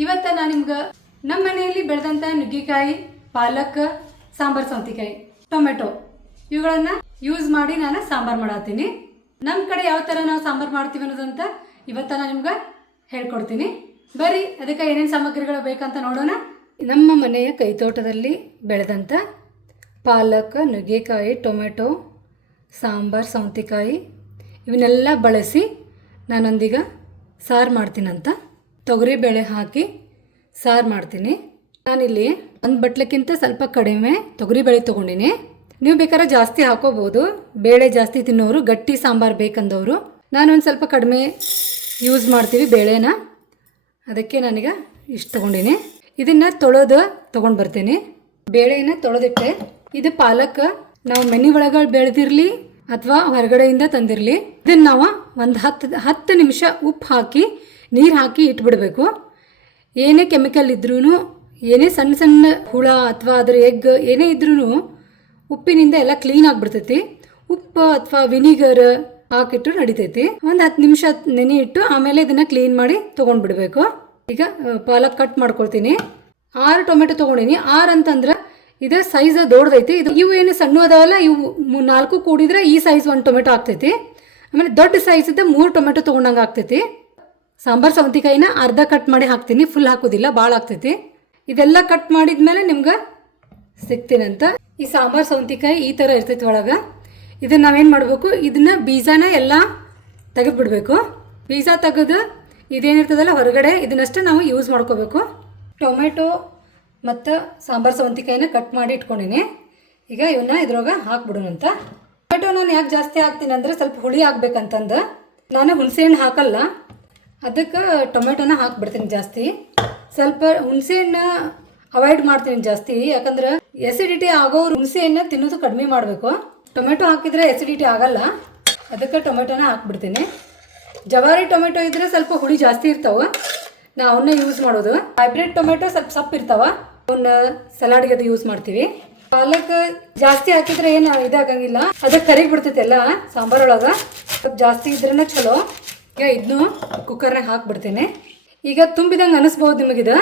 ಇವತ್ತು ನಾನು ನಿಮ್ಗೆ ನಮ್ಮ ಮನೆಯಲ್ಲಿ ಬೆಳೆದಂಥ ನುಗ್ಗಿಕಾಯಿ, ಪಾಲಕ್, ಸಾಂಬಾರ್ ಸೌತೆಕಾಯಿ, ಟೊಮೆಟೊ ಇವುಗಳನ್ನು ಯೂಸ್ ಮಾಡಿ ನಾನು ಸಾಂಬಾರು ಮಾಡತ್ತೀನಿ. ನಮ್ಮ ಕಡೆ ಯಾವ ಥರ ನಾವು ಸಾಂಬಾರು ಮಾಡ್ತೀವಿ ಅನ್ನೋದಂತ ಇವತ್ತು ನಾನು ನಿಮ್ಗೆ ಹೇಳ್ಕೊಡ್ತೀನಿ. ಬರೀ ಅದಕ್ಕೆ ಏನೇನು ಸಾಮಗ್ರಿಗಳು ಬೇಕಂತ ನೋಡೋಣ. ನಮ್ಮ ಮನೆಯ ಕೈತೋಟದಲ್ಲಿ ಬೆಳೆದಂಥ ಪಾಲಕ್, ನುಗ್ಗೆಕಾಯಿ, ಟೊಮೆಟೊ, ಸಾಂಬಾರು ಸೌತೆಕಾಯಿ ಇವನ್ನೆಲ್ಲ ಬಳಸಿ ನಾನೊಂದೀಗ ಸಾರು ಮಾಡ್ತೀನಂತ ತೊಗರಿಬೇಳೆ ಹಾಕಿ ಸಾರು ಮಾಡ್ತೀನಿ. ನಾನಿಲ್ಲಿ ಒಂದು ಬಟ್ಲಕ್ಕಿಂತ ಸ್ವಲ್ಪ ಕಡಿಮೆ ತೊಗರಿಬೇಳೆ ತೊಗೊಂಡಿನಿ. ನೀವು ಬೇಕಾದ್ರೆ ಜಾಸ್ತಿ ಹಾಕೋಬೋದು, ಬೇಳೆ ಜಾಸ್ತಿ ತಿನ್ನೋರು, ಗಟ್ಟಿ ಸಾಂಬಾರು ಬೇಕಂದವರು. ನಾನೊಂದು ಸ್ವಲ್ಪ ಕಡಿಮೆ ಯೂಸ್ ಮಾಡ್ತೀವಿ ಬೇಳೆನ, ಅದಕ್ಕೆ ನಾನೀಗ ಇಷ್ಟು ತೊಗೊಂಡಿನಿ. ಇದನ್ನು ತೊಗೊಂಡು ಬರ್ತೀನಿ. ಬೇಳೆನ ತೊಳೆದಿಟ್ಟೆ. ಇದು ಪಾಲಕ್ ನಾವು ಮನೆ ಒಳಗೆ ಬೆಳೆದಿರಲಿ ಅಥವಾ ಹೊರಗಡೆಯಿಂದ ತಂದಿರಲಿ, ಇದನ್ನು ನಾವು ಒಂದು 10 ನಿಮಿಷ ಉಪ್ಪು ಹಾಕಿ ನೀರು ಹಾಕಿ ಇಟ್ಬಿಡಬೇಕು. ಏನೇ ಕೆಮಿಕಲ್ ಇದ್ರೂ, ಏನೇ ಸಣ್ಣ ಸಣ್ಣ ಹುಳ ಅಥವಾ ಅದರ ಎಗ್ ಏನೇ ಇದ್ರೂ ಉಪ್ಪಿನಿಂದ ಎಲ್ಲ ಕ್ಲೀನ್ ಆಗಿಬಿಡ್ತೈತಿ. ಉಪ್ಪು ಅಥವಾ ವಿನಿಗರ್ ಹಾಕಿಟ್ಟು ನಡಿತೈತಿ. ಒಂದು 10 ನಿಮಿಷ ನೆನೆ ಇಟ್ಟು ಆಮೇಲೆ ಇದನ್ನು ಕ್ಲೀನ್ ಮಾಡಿ ತೊಗೊಂಡ್ಬಿಡ್ಬೇಕು. ಈಗ ಪಾಲಕ್ ಕಟ್ ಮಾಡ್ಕೊಳ್ತೀನಿ. 6 ಟೊಮೆಟೊ ತೊಗೊಂಡಿನಿ. 6 ಅಂತಂದ್ರೆ ಇದು ಸೈಜ್ ದೊಡ್ಡದೈತಿ. ಇವು ಏನು ಸಣ್ಣ ಅದಾವಲ್ಲ, ಇವು 4 ಕೂಡಿದ್ರೆ ಈ ಸೈಜ್ 1 ಟೊಮೆಟೊ ಆಗ್ತೈತಿ. ಆಮೇಲೆ ದೊಡ್ಡ ಸೈಜ್ ಇದ್ದ 3 ಟೊಮೆಟೊ ತೊಗೊಂಡಂಗೆ ಆಗ್ತೈತಿ. ಸಾಂಬಾರು ಸೌತೆಕಾಯಿನ ಅರ್ಧ ಕಟ್ ಮಾಡಿ ಹಾಕ್ತೀನಿ, ಫುಲ್ ಹಾಕೋದಿಲ್ಲ, ಭಾಳ ಆಗ್ತೈತಿ. ಇದೆಲ್ಲ ಕಟ್ ಮಾಡಿದ್ಮೇಲೆ ನಿಮ್ಗೆ ಸಿಗ್ತೀನಂತ. ಈ ಸಾಂಬಾರು ಸೌತೆಕಾಯಿ ಈ ಥರ ಇರ್ತೈತಿ ಒಳಗೆ. ಇದನ್ನು ನಾವೇನು ಮಾಡಬೇಕು, ಇದನ್ನ ಬೀಜನ ಎಲ್ಲ ತೆಗೆದುಬಿಡ್ಬೇಕು. ಬೀಜ ತೆಗೆದು ಇದೇನಿರ್ತದಲ್ಲ ಹೊರಗಡೆ, ಇದನ್ನಷ್ಟೇ ನಾವು ಯೂಸ್ ಮಾಡ್ಕೋಬೇಕು. ಟೊಮೆಟೊ ಮತ್ತು ಸಾಂಬಾರು ಸೌತೆಕಾಯಿನ ಕಟ್ ಮಾಡಿ ಇಟ್ಕೊಂಡಿನಿ. ಈಗ ಇವನ್ನ ಇದ್ರೊಳಗೆ ಹಾಕ್ಬಿಡೋಣಂತ. ಟೊಮೆಟೊ ನಾನು ಯಾಕೆ ಜಾಸ್ತಿ ಹಾಕ್ತೀನಿ ಅಂದರೆ ಸ್ವಲ್ಪ ಹುಳಿ ಆಗ್ಬೇಕಂತಂದು. ನಾನು ಹುಣಸೆಹಣ್ಣು ಹಾಕಲ್ಲ, ಅದಕ್ಕೆ ಟೊಮೆಟೊನ ಹಾಕ್ಬಿಡ್ತೀನಿ ಜಾಸ್ತಿ. ಸ್ವಲ್ಪ ಹುಣಸೆಹಣ್ಣು ಅವಾಯ್ಡ್ ಮಾಡ್ತೀನಿ ಜಾಸ್ತಿ, ಯಾಕಂದ್ರೆ ಎಸಿಡಿಟಿ ಆಗೋರು ಹುಣಸೆಹಣ್ಣು ತಿನ್ನೋದು ಕಡಿಮೆ ಮಾಡಬೇಕು. ಟೊಮೆಟೊ ಹಾಕಿದರೆ ಎಸಿಡಿಟಿ ಆಗಲ್ಲ, ಅದಕ್ಕೆ ಟೊಮೆಟೊನ ಹಾಕ್ಬಿಡ್ತೀನಿ. ಜವಾರಿ ಟೊಮೆಟೊ ಇದ್ದರೆ ಸ್ವಲ್ಪ ಹುಳಿ ಜಾಸ್ತಿ ಇರ್ತಾವೆ, ನಾವು ಅವನ್ನ ಯೂಸ್ ಮಾಡೋದು. ಹೈಬ್ರಿಡ್ ಟೊಮೆಟೊ ಸ್ವಲ್ಪ ಸಪ್ಪು ಇರ್ತಾವ, ಅವನ್ನ ಸಲಾಡ್ಗೆ ಅದು ಯೂಸ್ ಮಾಡ್ತೀವಿ. ಪಾಲಕ್ ಜಾಸ್ತಿ ಹಾಕಿದ್ರೆ ಏನು ಇದಾಗಂಗಿಲ್ಲ, ಅದಕ್ಕೆ ಕರಿಗಿ ಬಿಡ್ತೈತೆ ಎಲ್ಲ ಸಾಂಬಾರೊಳಗೆ. ಸ್ವಲ್ಪ ಜಾಸ್ತಿ ಇದ್ರೇ ಚಲೋ. ಈಗ ಇದನ್ನು ಕುಕ್ಕರ್ನಾಗ ಹಾಕ್ಬಿಡ್ತೀನಿ. ಈಗ ತುಂಬಿದಂಗೆ ಅನಿಸ್ಬೋದು ನಿಮಗಿದು.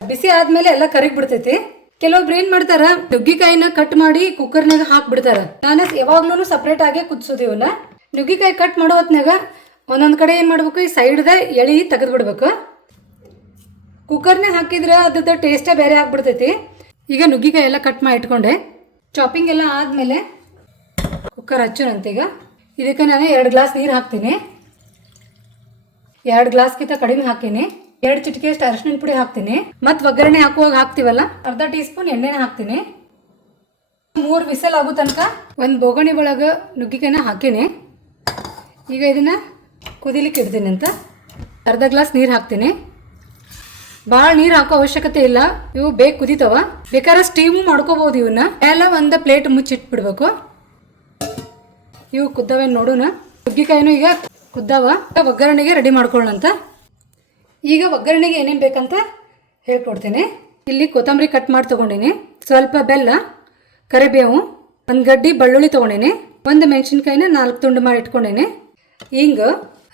ಬಿಸಿ ಆದಮೇಲೆ ಎಲ್ಲ ಕರಿಗಿ ಬಿಡ್ತೈತಿ. ಕೆಲವೊಬ್ರು ಏನು ಮಾಡ್ತಾರೆ, ನುಗ್ಗಿಕಾಯಿನ ಕಟ್ ಮಾಡಿ ಕುಕ್ಕರ್ನಾಗ ಹಾಕ್ಬಿಡ್ತಾರೆ. ನಾನು ಯಾವಾಗ್ಲೂ ಸಪ್ರೇಟ್ ಆಗೇ ಕುದಿಸೋದು ಇವನ್ನ. ನುಗ್ಗಿಕಾಯಿ ಕಟ್ ಮಾಡೋ ಹೊತ್ನಾಗ ಒಂದೊಂದು ಕಡೆ ಏನು ಮಾಡ್ಬೇಕು, ಈ ಸೈಡ್ದ ಎಳಿ ತೆಗೆದು ಬಿಡ್ಬೇಕು. ಕುಕ್ಕರ್ನಾಗ ಹಾಕಿದ್ರೆ ಅದ್ರದ್ದು ಟೇಸ್ಟೇ ಬೇರೆ ಆಗ್ಬಿಡ್ತೈತಿ. ಈಗ ನುಗ್ಗಿಕಾಯಿ ಎಲ್ಲ ಕಟ್ ಮಾಡಿ ಇಟ್ಕೊಂಡೆ. ಚಾಪಿಂಗ್ ಎಲ್ಲ ಆದಮೇಲೆ ಕುಕ್ಕರ್ ಹಚ್ಚೋಣಂತೆ. ಈಗ ಇದಕ್ಕೆ ನಾನು 2 ಗ್ಲಾಸ್ ನೀರು ಹಾಕ್ತೀನಿ. 2 ಗ್ಲಾಸ್ಗಿಂತ ಕಡಿಮೆ ಹಾಕ್ತೀನಿ. 2 ಚಿಟಿಕೆ ಅಷ್ಟು ಅರಿಶಿನ ಪುಡಿ ಹಾಕ್ತೀನಿ. ಮತ್ತು ಒಗ್ಗರಣೆ ಹಾಕುವಾಗ ಹಾಕ್ತೀವಲ್ಲ, ಅರ್ಧ ಟೀ ಸ್ಪೂನ್ ಎಣ್ಣೆನ ಹಾಕ್ತೀನಿ. 3 ವಿಸಲ್ ಆಗೋ ತನಕ ಒಂದು ಬೋಗಣಿ ಒಳಗೆ ನುಗ್ಗಿಕಾಯಿನ ಹಾಕೀನಿ. ಈಗ ಇದನ್ನು ಕುದಿಲಿಕ್ಕೆ ಇಡ್ತೀನಿ ಅಂತ. ಅರ್ಧ ಗ್ಲಾಸ್ ನೀರು ಹಾಕ್ತೀನಿ. ಭಾಳ ನೀರು ಹಾಕೋ ಅವಶ್ಯಕತೆ ಇಲ್ಲ, ಇವು ಬೇಗ ಕುದಿತಾವ. ಬೇಕಾದ್ರೆ ಸ್ಟೀಮು ಮಾಡ್ಕೋಬೋದು. ಇವನ್ನ ಎಲ್ಲ ಒಂದು ಪ್ಲೇಟ್ ಮುಚ್ಚಿಟ್ಬಿಡ್ಬೇಕು. ಇವು ಕುದ್ದಾವೆ ನೋಡೋಣ. ನುಗ್ಗಿಕಾಯಿನೂ ಈಗ ಕುದ್ದಾವ. ಒಗ್ಗರಣೆಗೆ ರೆಡಿ ಮಾಡ್ಕೊಳ್ಳೋಣಂತ. ಈಗ ಒಗ್ಗರಣೆಗೆ ಏನೇನು ಬೇಕಂತ ಹೇಳ್ಕೊಡ್ತೀನಿ. ಇಲ್ಲಿ ಕೊತ್ತಂಬರಿ ಕಟ್ ಮಾಡಿ ತೊಗೊಂಡಿನಿ, ಸ್ವಲ್ಪ ಬೆಲ್ಲ, ಕರಿಬೇವು, 1 ಗಡ್ಡಿ ಬೆಳ್ಳುಳ್ಳಿ ತೊಗೊಂಡಿನಿ, 1 ಮೆಣಸಿನ್ಕಾಯಿನ 4 ತುಂಡು ಮಾಡಿ ಇಟ್ಕೊಂಡಿನಿ, ಹಿಂಗೆ,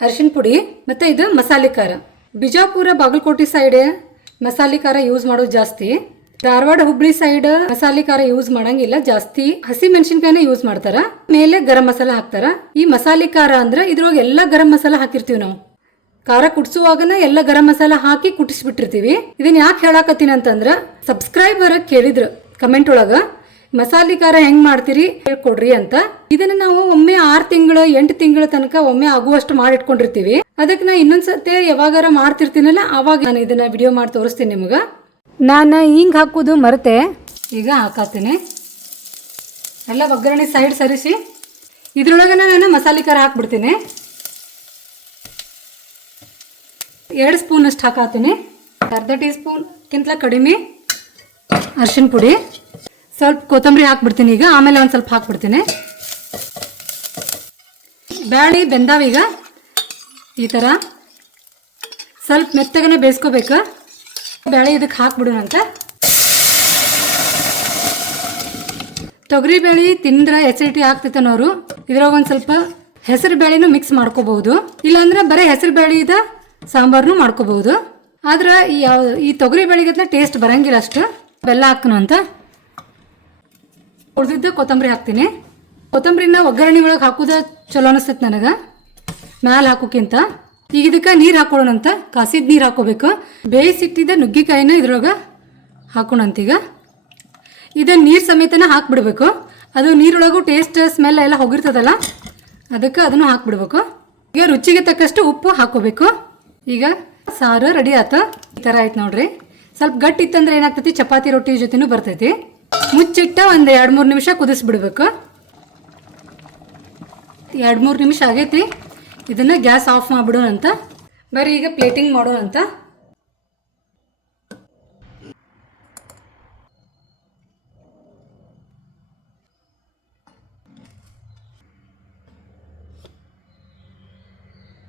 ಅರಿಶಿನ ಪುಡಿ, ಮತ್ತು ಇದು ಮಸಾಲೆ ಖಾರ. ಬಿಜಾಪುರ ಬಾಗಲಕೋಟೆ ಸೈಡ್ ಮಸಾಲೆ ಖಾರ ಯೂಸ್ ಮಾಡೋದು ಜಾಸ್ತಿ. ಧಾರವಾಡ ಹುಬ್ಳಿ ಸೈಡ್ ಮಸಾಲೆ ಖಾರ ಯೂಸ್ ಮಾಡಂಗಿಲ್ಲ, ಜಾಸ್ತಿ ಹಸಿ ಮೆಣಸಿನ್ಕಾಯಿನ ಯೂಸ್ ಮಾಡ್ತಾರ. ಮೇಲೆ ಗರಂ ಮಸಾಲ ಹಾಕ್ತಾರ. ಈ ಮಸಾಲೆ ಖಾರ ಅಂದ್ರೆ ಇದ್ರೊಳಗೆ ಎಲ್ಲ ಗರಂ ಮಸಾಲ ಹಾಕಿರ್ತೀವಿ ನಾವು. ಖಾರ ಕುಡಿಸುವಾಗನ ಎಲ್ಲ ಗರಂ ಮಸಾಲ ಹಾಕಿ ಕುಟ್ಟಿಸ್ಬಿಟ್ಟಿರ್ತೀವಿ. ಇದನ್ನ ಯಾಕೆ ಹೇಳಾಕತ್ತೀನಿ ಅಂತಂದ್ರ, ಸಬ್ಸ್ಕ್ರೈಬರ್ ಕೇಳಿದ್ರು ಕಮೆಂಟ್ ಒಳಗ, ಮಸಾಲೆ ಖಾರ ಹೆಂಗ್ ಮಾಡ್ತೀರಿ ಹೇಳ್ಕೊಡ್ರಿ ಅಂತ. ಇದನ್ನ ನಾವು ಒಮ್ಮೆ 6 ತಿಂಗಳು 8 ತಿಂಗಳ ತನಕ ಒಮ್ಮೆ ಆಗುವಷ್ಟು ಮಾಡಿ ಇಟ್ಕೊಂಡಿರ್ತೀವಿ. ಅದಕ್ಕೆ ನಾ ಇನ್ನೊಂದ್ಸತಿ ಯಾವಾಗಾರ ಮಾಡ್ತಿರ್ತೀನಲ್ಲ, ಆವಾಗ ನಾನು ಇದನ್ನ ವಿಡಿಯೋ ಮಾಡಿ ತೋರಿಸ್ತೀನಿ ನಿಮಗೆ. ನಾನು ಹಿಂಗೆ ಹಾಕೋದು ಮರೆತೆ, ಈಗ ಹಾಕತ್ತೀನಿ. ಎಲ್ಲ ಒಗ್ಗರಣೆ ಸೈಡ್ ಸರಿಸಿ ಇದ್ರೊಳಗೆ ನಾನು ಮಸಾಲೆ ಖಾರ ಹಾಕ್ಬಿಡ್ತೀನಿ. 2 ಸ್ಪೂನ್ ಅಷ್ಟು ಹಾಕತ್ತೀನಿ. ಅರ್ಧ ಟೀ ಸ್ಪೂನ್ಗಿಂತ ಕಡಿಮೆ ಅರಿಶಿನ ಪುಡಿ, ಸ್ವಲ್ಪ ಕೊತ್ತಂಬರಿ ಹಾಕ್ಬಿಡ್ತೀನಿ. ಈಗ ಆಮೇಲೆ ಒಂದು ಸ್ವಲ್ಪ ಹಾಕ್ಬಿಡ್ತೀನಿ. ಬ್ಯಾಳಿ ಬೆಂದಾವೀಗ ಈ ಥರ ಸ್ವಲ್ಪ ಮೆತ್ತಗನೆ ಬೇಯಿಸ್ಕೋಬೇಕು. ಬೇಳೆ ಇದಕ್ಕೆ ಹಾಕ್ಬಿಡೋಣಂತ. ತೊಗರಿ ಬೇಳೆ ತಿಂದ್ರೆ ಎಸಿಡಿಟಿ ಆಗ್ತೈತೆ ಅನ್ನೋರು ಇದ್ರಾಗ ಒಂದು ಸ್ವಲ್ಪ ಹೆಸರು ಬೇಳೆನೂ ಮಿಕ್ಸ್ ಮಾಡ್ಕೋಬಹುದು. ಇಲ್ಲಾಂದ್ರೆ ಬರೀ ಹೆಸರು ಬೇಳೆದ ಸಾಂಬಾರನು ಮಾಡ್ಕೋಬಹುದು. ಆದ್ರೆ ಈ ತೊಗರಿ ಬೇಳೆಗತ್ನ ಟೇಸ್ಟ್ ಬರಂಗಿಲ್ಲ ಅಷ್ಟು. ಬೆಲ್ಲ ಹಾಕ್ನು ಅಂತ ಉಳಿದಿದ್ದು ಕೊತ್ತಂಬರಿ ಹಾಕ್ತೀನಿ. ಕೊತ್ತಂಬರಿನ ಒಗ್ಗರಣೆ ಒಳಗೆ ಹಾಕೋದು ಚಲೋ ಅನಿಸ್ತೈತೆ ನನಗೆ ಮ್ಯಾಲೆ ಹಾಕೋಕ್ಕಿಂತ. ಈಗ ಇದಕ್ಕೆ ನೀರು ಹಾಕೊಳ್ಳೋಣಂತ. ಕಾಸಿದ ನೀರು ಹಾಕೋಬೇಕು. ಬೇಯಿಸಿಟ್ಟಿದ್ದ ನುಗ್ಗಿಕಾಯಿನ ಇದ್ರೊಳಗೆ ಹಾಕೋಣಂತೀಗ. ಇದನ್ನು ನೀರು ಸಮೇತನ ಹಾಕಿಬಿಡ್ಬೇಕು. ಅದು ನೀರೊಳಗೂ ಟೇಸ್ಟ್ ಸ್ಮೆಲ್ ಎಲ್ಲ ಹೋಗಿರ್ತದಲ್ಲ, ಅದಕ್ಕೆ ಅದನ್ನು ಹಾಕಿಬಿಡ್ಬೇಕು. ಈಗ ರುಚಿಗೆ ತಕ್ಕಷ್ಟು ಉಪ್ಪು ಹಾಕೋಬೇಕು. ಈಗ ಸಾರು ರೆಡಿ ಆಯ್ತು. ಈ ಥರ ಆಯ್ತು ನೋಡ್ರಿ. ಸ್ವಲ್ಪ ಗಟ್ಟಿ ಇತ್ತಂದ್ರೆ ಏನಾಗ್ತೈತಿ, ಚಪಾತಿ ರೊಟ್ಟಿ ಜೊತೆನೂ ಬರ್ತೈತಿ. ಮುಚ್ಚಿಟ್ಟ ಒಂದು 2-3 ನಿಮಿಷ ಕುದಿಸ್ಬಿಡ್ಬೇಕು. 2-3 ನಿಮಿಷ ಆಗೈತಿ. ಇದನ್ನು ಗ್ಯಾಸ್ ಆಫ್ ಮಾಡಿಬಿಡೋಣಂತ. ಬರೀ ಈಗ ಪ್ಲೇಟಿಂಗ್ ಮಾಡೋಣಂತ.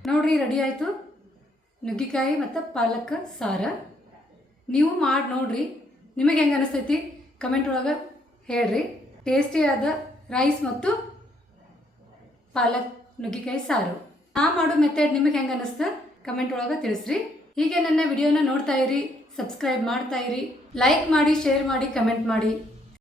ನೋಡ್ರಿ ರೆಡಿ ಆಯಿತು ನುಗ್ಗಿಕಾಯಿ ಮತ್ತು ಪಾಲಕ್ ಸಾರು. ನೀವು ಮಾಡಿ ನೋಡ್ರಿ, ನಿಮಗೆ ಹೆಂಗೆ ಅನಿಸ್ತೈತಿ ಕಮೆಂಟ್ ಒಳಗೆ ಹೇಳ್ರಿ. ಟೇಸ್ಟಿಯಾದ ರೈಸ್ ಮತ್ತು ಪಾಲಕ್ ನುಗ್ಗಿಕಾಯಿ ಸಾರು. ನಾ ಮಾಡೋ ಮೆಥಡ್ ನಿಮಗೆ ಹೆಂಗೆ ಅನ್ನಿಸ್ತು ಕಮೆಂಟ್ ಒಳಗೆ ತಿಳಿಸ್ರಿ. ಹೀಗೆ ನನ್ನ ವಿಡಿಯೋನ ನೋಡ್ತಾ ಇರಿ, ಸಬ್ಸ್ಕ್ರೈಬ್ ಮಾಡ್ತಾ ಇರಿ, ಲೈಕ್ ಮಾಡಿ, ಶೇರ್ ಮಾಡಿ, ಕಮೆಂಟ್ ಮಾಡಿ.